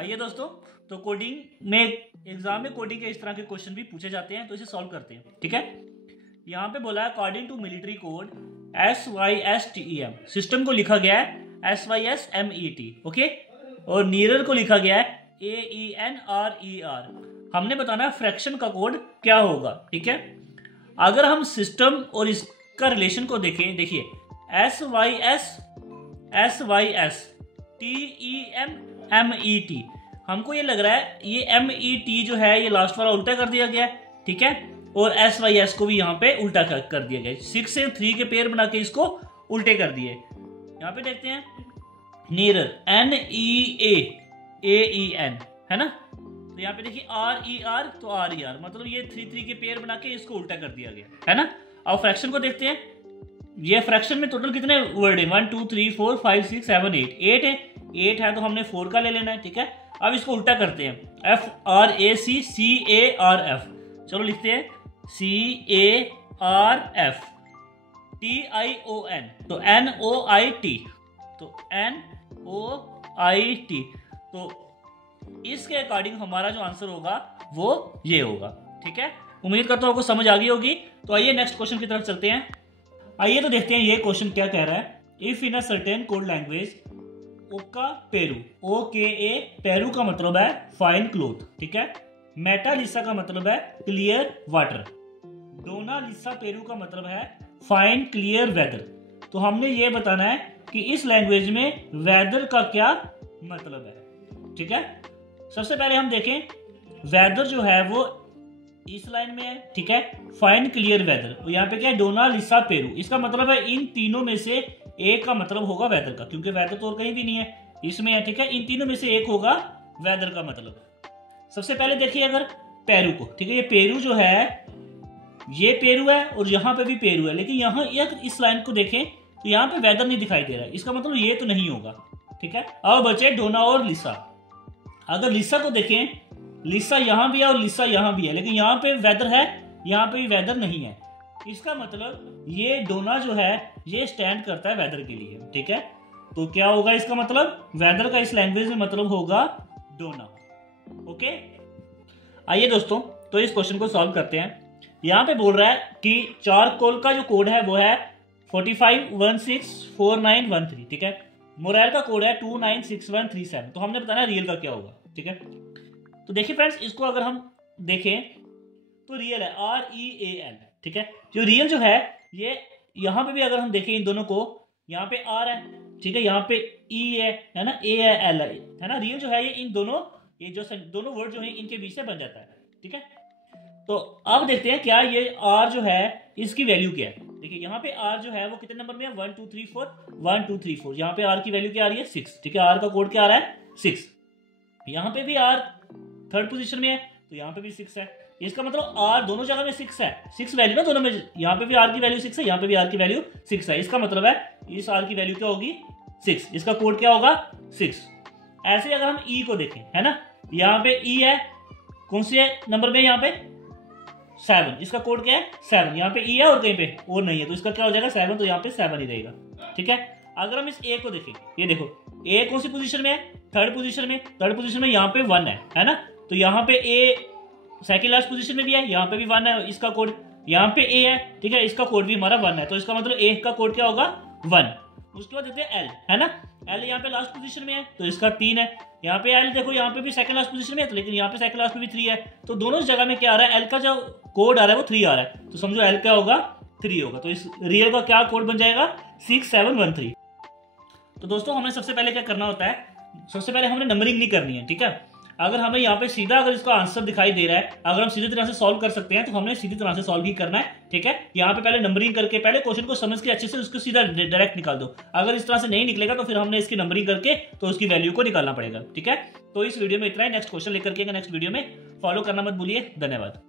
आइए दोस्तों, तो कोडिंग में एग्जाम में कोडिंग के इस तरह के क्वेश्चन भी पूछे जाते हैं, तो इसे सॉल्व करते हैं। ठीक है, यहाँ पे बोला है according to military code SYSTEM, system को लिखा गया है SYSMET, ओके, और नीरर को लिखा गया है AENRER। हमने बताना है फ्रैक्शन का कोड क्या होगा। ठीक है, अगर हम सिस्टम और इसका रिलेशन को देखें, देखिए SYSTEMMET, हमको ये लग रहा है ये MET जो है ये लास्ट वाला उल्टा कर दिया गया है। ठीक है, और SYS को भी यहाँ पे उल्टा कर दिया गया है। 6 से 3 के पेयर बना के इसको उल्टे कर दिए। यहाँ पे देखते हैं नीरर NEAAEN है ना, तो यहाँ पे देखिए RER तो RER, मतलब ये 3 के पेयर बना के इसको उल्टा कर दिया गया है ना। अब फ्रैक्शन को देखते हैं, ये फ्रैक्शन में टोटल कितने वर्ड है, 1 2 3 4 5 6 7 8 है। 8 है तो हमने 4 का ले लेना है। ठीक है, अब इसको उल्टा करते हैं FRACCARF, चलो लिखते हैं CARF TION, तो NOIT, तो NOIT, तो इसके अकॉर्डिंग हमारा जो आंसर होगा वो ये होगा। ठीक है, उम्मीद करता हूं आपको समझ आ गई होगी। तो आइए नेक्स्ट क्वेश्चन की तरफ चलते हैं। आइए तो देखते हैं ये क्वेश्चन क्या कह रहा है। If in a certain code language ओका पेरू, OKA पेरू का मतलब है फाइन क्लोथ। ठीक है, मेटा लिसा का मतलब है क्लियर वाटर, डोना लिसा पेरू का मतलब है फाइन क्लियर वेदर। तो हमने ये बताना है कि इस लैंग्वेज में वेदर का क्या मतलब है। ठीक है, सबसे पहले हम देखें वेदर जो है वो इस लाइन में है। ठीक है, फाइन क्लियर वेदर, यहाँ पे क्या है डोना लिसा पेरू, इसका मतलब है इन तीनों में से एक का मतलब होगा वेदर का, क्योंकि वेदर तो और कहीं भी नहीं है, इसमें है। ठीक है, इन तीनों में से एक होगा वेदर का मतलब। सबसे पहले देखिए अगर पेरू को, ठीक है, ये पेरू जो है ये पेरू है और यहाँ पे भी पेरू है, लेकिन यहाँ इस लाइन को देखें तो यहाँ पे वेदर नहीं दिखाई दे रहा है, इसका मतलब ये तो नहीं होगा। ठीक है, अब बचे डोना और लिसा। अगर लिसा को देखें, लिसा यहाँ भी है और लिसा यहाँ भी है, लेकिन यहाँ पे वेदर है, यहाँ पे भी वेदर नहीं है, इसका मतलब ये डोना जो है ये स्टैंड करता है वेदर के लिए। ठीक है, तो क्या होगा इसका मतलब, वेदर का इस लैंग्वेज में मतलब होगा डोना। ओके, आइए दोस्तों तो इस क्वेश्चन को सॉल्व करते हैं। यहाँ पे बोल रहा है कि चारकोल का जो कोड है वो है 45164913। ठीक है, मोराइल का कोड है 296137। तो हमने बताना रियल का क्या होगा। ठीक है, तो देखिए फ्रेंड्स, इसको अगर हम देखें तो रियल है REAL। ठीक है, जो रियल जो है ये यहाँ पे भी अगर हम देखें इन दोनों को, यहाँ पे R है, ठीक है, यहाँ पे E है ना, A है, L है ना, रियल जो है ये इन दोनों, ये जो दोनों वर्ड जो है इनके बीच से बन जाता है। ठीक है, तो अब देखते हैं क्या ये R जो है इसकी वैल्यू क्या है। देखिए यहाँ पे R जो है वो कितने नंबर में है, 1 2 3 4 1 2 3 4। यहाँ पे R की वैल्यू क्या आ रही है, 6। ठीक है, R का कोड क्या आ रहा है, 6। यहाँ पे भी R थर्ड पोजीशन में है, तो यहाँ पे भी 6 है, इसका मतलब R दोनों जगह में 6 है, 6 वैल्यू ना दोनों में, यहाँ पे भी R की वैल्यू 6 है, यहाँ पे भी R की वैल्यू 6 है, इसका मतलब है इस R की वैल्यू क्या होगी, 6, इसका कोड क्या होगा 6। ऐसे अगर हम E को देखें, है ना, यहाँ पे E है, कौन सी है नंबर में, यहाँ पे 7, इसका कोड क्या है 7, यहाँ पे E है और कहीं पे और नहीं है, तो इसका क्या हो जाएगा 7, तो यहाँ पे 7 ही रहेगा। ठीक है, अगर हम इस A को देखें, ये देखो A कौन सी पोजीशन में है, थर्ड पोजीशन में, थर्ड पोजीशन में यहाँ पे 1 है ना, तो यहाँ पे A सेकंड लास्ट पोजीशन में भी है, यहाँ पे भी 1 है, इसका कोड यहाँ पे A है। ठीक है, इसका कोड भी हमारा 1 है, तो इसका मतलब A का कोड क्या होगा 1। उसके बाद देखते हैं L, है ना, L यहाँ पे लास्ट पोजीशन में है, तो इसका 3 है। यहाँ पे L देखो, यहाँ पे भी सेकंड लास्ट पोजीशन में है, तो लेकिन यहाँ पे सेकंड लास्ट में भी 3 है, तो दोनों जगह में क्या आ रहा है, L का जो कोड आ रहा है वो 3 आ रहा है, तो समझो L क्या होगा 3 होगा। तो इस रियल का क्या कोड बन जाएगा 6713। तो दोस्तों हमें सबसे पहले क्या करना होता है, सबसे पहले हमने नंबरिंग नहीं करनी है। ठीक है, अगर हमें यहाँ पे सीधा अगर इसका आंसर दिखाई दे रहा है, अगर हम सीधी तरह से सॉल्व कर सकते हैं तो हमने सीधी तरह से सॉल्व ही करना है। ठीक है, यहाँ पे पहले नंबरिंग करके पहले क्वेश्चन को समझ के अच्छे से उसको सीधा डायरेक्ट निकाल दो। अगर इस तरह से नहीं निकलेगा तो फिर हमने इसकी नंबरिंग करके तो उसकी वैल्यू को निकालना पड़ेगा। ठीक है, तो इस वीडियो में इतना ही, नेक्स्ट क्वेश्चन लेकर के नेक्स्ट वीडियो में फॉलो करना मत भूलिए। धन्यवाद।